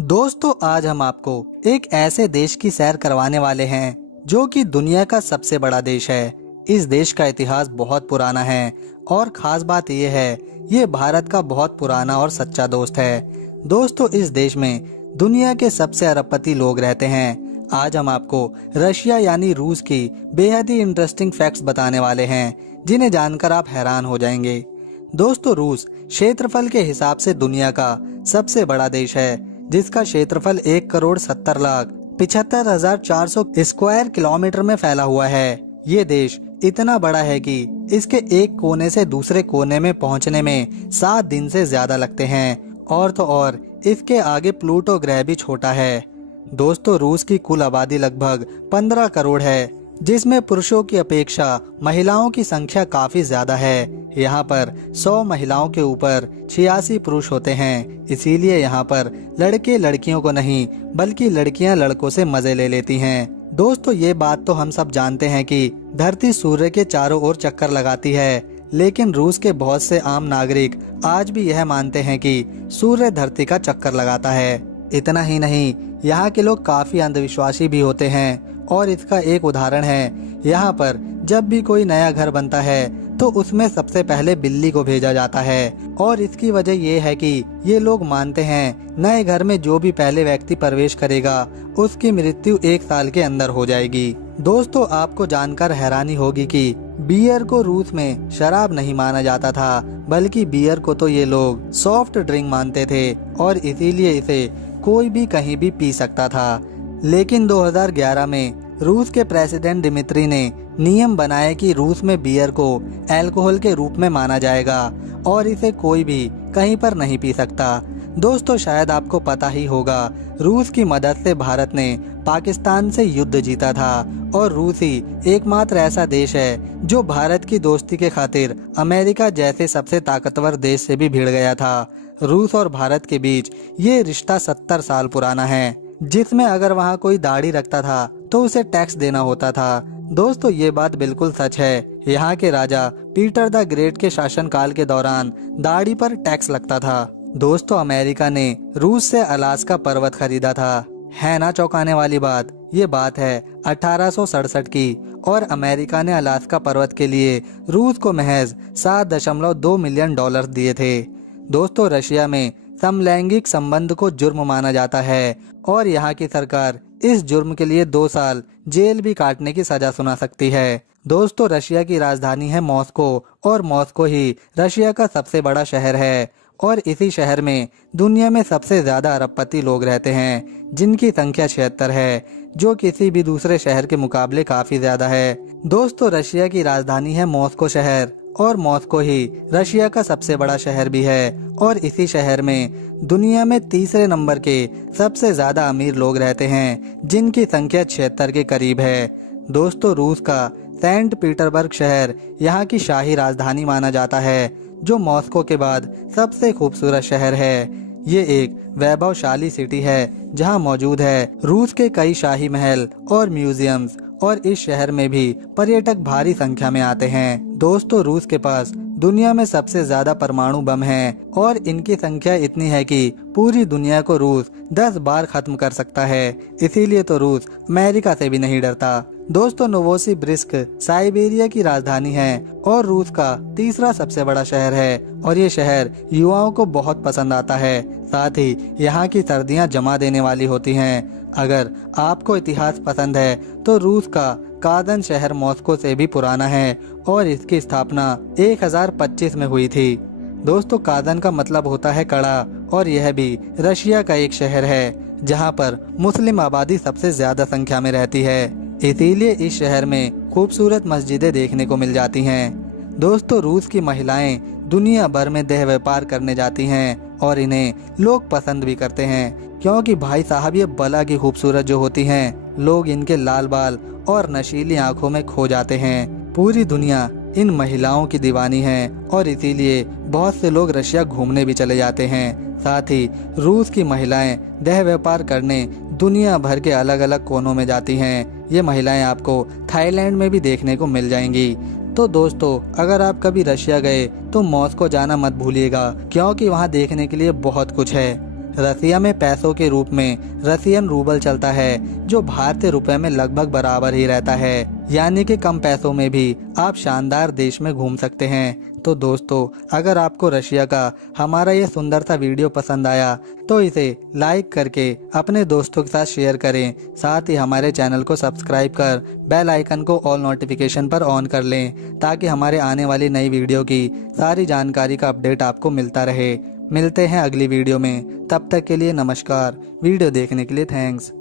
दोस्तों आज हम आपको एक ऐसे देश की सैर करवाने वाले हैं जो कि दुनिया का सबसे बड़ा देश है। इस देश का इतिहास बहुत पुराना है और खास बात यह है ये भारत का बहुत पुराना और सच्चा दोस्त है। दोस्तों इस देश में दुनिया के सबसे अरबपति लोग रहते हैं। आज हम आपको रशिया यानी रूस की बेहद ही इंटरेस्टिंग फैक्ट्स बताने वाले हैं जिन्हें जानकर आप हैरान हो जाएंगे। दोस्तों रूस क्षेत्रफल के हिसाब से दुनिया का सबसे बड़ा देश है जिसका क्षेत्रफल 1,70,75,400 स्क्वायर किलोमीटर में फैला हुआ है। ये देश इतना बड़ा है कि इसके एक कोने से दूसरे कोने में पहुंचने में 7 दिन से ज्यादा लगते हैं और तो और इसके आगे प्लूटो ग्रह भी छोटा है। दोस्तों रूस की कुल आबादी लगभग 15 करोड़ है जिसमें पुरुषों की अपेक्षा महिलाओं की संख्या काफी ज्यादा है। यहाँ पर 100 महिलाओं के ऊपर 86 पुरुष होते हैं। इसीलिए यहाँ पर लड़के लड़कियों को नहीं बल्कि लड़कियाँ लड़कों से मजे ले लेती हैं। दोस्तों ये बात तो हम सब जानते हैं कि धरती सूर्य के चारों ओर चक्कर लगाती है, लेकिन रूस के बहुत से आम नागरिक आज भी यह मानते हैं कि सूर्य धरती का चक्कर लगाता है। इतना ही नहीं, यहाँ के लोग काफी अंधविश्वासी भी होते हैं और इसका एक उदाहरण है यहाँ पर जब भी कोई नया घर बनता है तो उसमें सबसे पहले बिल्ली को भेजा जाता है और इसकी वजह ये है कि ये लोग मानते हैं नए घर में जो भी पहले व्यक्ति प्रवेश करेगा उसकी मृत्यु 1 साल के अंदर हो जाएगी। दोस्तों आपको जानकर हैरानी होगी कि बियर को रूस में शराब नहीं माना जाता था बल्कि बियर को तो ये लोग सॉफ्ट ड्रिंक मानते थे और इसीलिए इसे कोई भी कहीं भी पी सकता था। लेकिन 2011 में रूस के प्रेसिडेंट दिमित्री ने नियम बनाए कि रूस में बियर को अल्कोहल के रूप में माना जाएगा और इसे कोई भी कहीं पर नहीं पी सकता। दोस्तों शायद आपको पता ही होगा रूस की मदद से भारत ने पाकिस्तान से युद्ध जीता था और रूस ही एकमात्र ऐसा देश है जो भारत की दोस्ती के खातिर अमेरिका जैसे सबसे ताकतवर देश से भी भिड़ गया था। रूस और भारत के बीच ये रिश्ता 70 साल पुराना है जिसमें अगर वहाँ कोई दाढ़ी रखता था तो उसे टैक्स देना होता था। दोस्तों ये बात बिल्कुल सच है। यहाँ के राजा पीटर द ग्रेट के शासनकाल के दौरान दाढ़ी पर टैक्स लगता था। दोस्तों अमेरिका ने रूस से अलास्का पर्वत खरीदा था। है ना चौंकाने वाली बात। ये बात है 1867 की और अमेरिका ने अलास्का पर्वत के लिए रूस को महज $7.2 मिलियन दिए थे। दोस्तों रशिया में समलैंगिक संबंध को जुर्म माना जाता है और यहाँ की सरकार इस जुर्म के लिए 2 साल जेल भी काटने की सजा सुना सकती है। दोस्तों रशिया की राजधानी है मॉस्को और मॉस्को ही रशिया का सबसे बड़ा शहर है और इसी शहर में दुनिया में सबसे ज्यादा अरबपति लोग रहते हैं जिनकी संख्या 76 है जो किसी भी दूसरे शहर के मुकाबले काफी ज्यादा है। दोस्तों रशिया की राजधानी है मॉस्को शहर और मॉस्को ही रशिया का सबसे बड़ा शहर भी है और इसी शहर में दुनिया में तीसरे नंबर के सबसे ज्यादा अमीर लोग रहते हैं जिनकी संख्या 76 के करीब है। दोस्तों रूस का सेंट पीटर्सबर्ग शहर यहाँ की शाही राजधानी माना जाता है जो मॉस्को के बाद सबसे खूबसूरत शहर है। ये एक वैभवशाली सिटी है जहाँ मौजूद है रूस के कई शाही महल और म्यूजियम्स और इस शहर में भी पर्यटक भारी संख्या में आते हैं। दोस्तों रूस के पास दुनिया में सबसे ज्यादा परमाणु बम हैं और इनकी संख्या इतनी है कि पूरी दुनिया को रूस 10 बार खत्म कर सकता है। इसीलिए तो रूस अमेरिका से भी नहीं डरता। दोस्तों नोवोसिबिर्स्क साइबेरिया की राजधानी है और रूस का तीसरा सबसे बड़ा शहर है और ये शहर युवाओं को बहुत पसंद आता है। साथ ही यहाँ की सर्दियाँ जमा देने वाली होती हैं। अगर आपको इतिहास पसंद है तो रूस का कादन शहर मॉस्को से भी पुराना है और इसकी स्थापना 1025 में हुई थी। दोस्तों कादन का मतलब होता है कड़ा और यह भी रशिया का एक शहर है जहां पर मुस्लिम आबादी सबसे ज्यादा संख्या में रहती है। इसीलिए इस शहर में खूबसूरत मस्जिदें देखने को मिल जाती हैं। दोस्तों रूस की महिलाएं दुनिया भर में देह व्यापार करने जाती हैं और इन्हें लोग पसंद भी करते हैं क्योंकि भाई साहब ये बला की खूबसूरत जो होती हैं, लोग इनके लाल बाल और नशीली आंखों में खो जाते हैं। पूरी दुनिया इन महिलाओं की दीवानी है और इसीलिए बहुत से लोग रशिया घूमने भी चले जाते हैं। साथ ही रूस की महिलाएं देह व्यापार करने दुनिया भर के अलग अलग कोनों में जाती हैं। ये महिलाएं आपको थाईलैंड में भी देखने को मिल जाएंगी। तो दोस्तों अगर आप कभी रशिया गए तो मॉस्को जाना मत भूलिएगा क्योंकि वहाँ देखने के लिए बहुत कुछ है। रसिया में पैसों के रूप में रसियन रूबल चलता है, जो भारतीय रुपए में लगभग बराबर ही रहता है। यानी कि कम पैसों में भी आप शानदार देश में घूम सकते हैं। तो दोस्तों, अगर आपको रशिया का हमारा ये सुंदर सा वीडियो पसंद आया तो इसे लाइक करके अपने दोस्तों के साथ शेयर करें। साथ ही हमारे चैनल को सब्सक्राइब कर बेल आइकन को ऑल नोटिफिकेशन पर ऑन कर लें, ताकि हमारे आने वाली नई वीडियो की सारी जानकारी का अपडेट आपको मिलता रहे। मिलते हैं अगली वीडियो में, तब तक के लिए नमस्कार। वीडियो देखने के लिए थैंक्स।